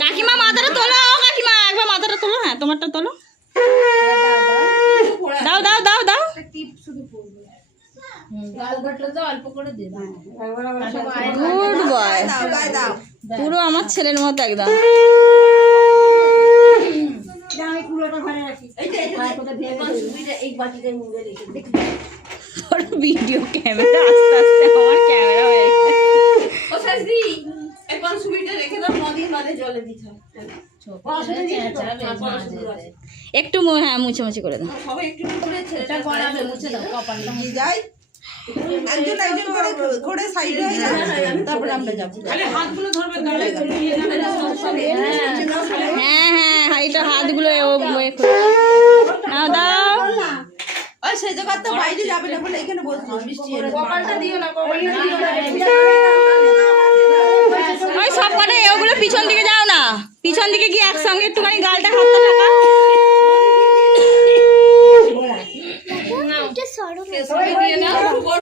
কাকিমা মাথাটা তোলো, কাকিমা একবার মাথাটা তোলো। হ্যাঁ তোমারটা তোলো, দাও দাও দাও দাও। গুড বয়, পুরো আমার ছেলের মতো একদম। ভিডিও ক্যামেরা আস্তে আস্তে আমার ক্যামেরা হয়ে গেছে। একটু হ্যাঁ মুছে মুছে করে দাও। হ্যাঁ হ্যাঁ হাইটা হাতগুলো নাও দাও। ওই সব কটা ওগুলো পিছন দিকে যাও না, পিছন দিকে গিয়ে একসঙ্গে একটুখানি গালটা হাতটা থাকা।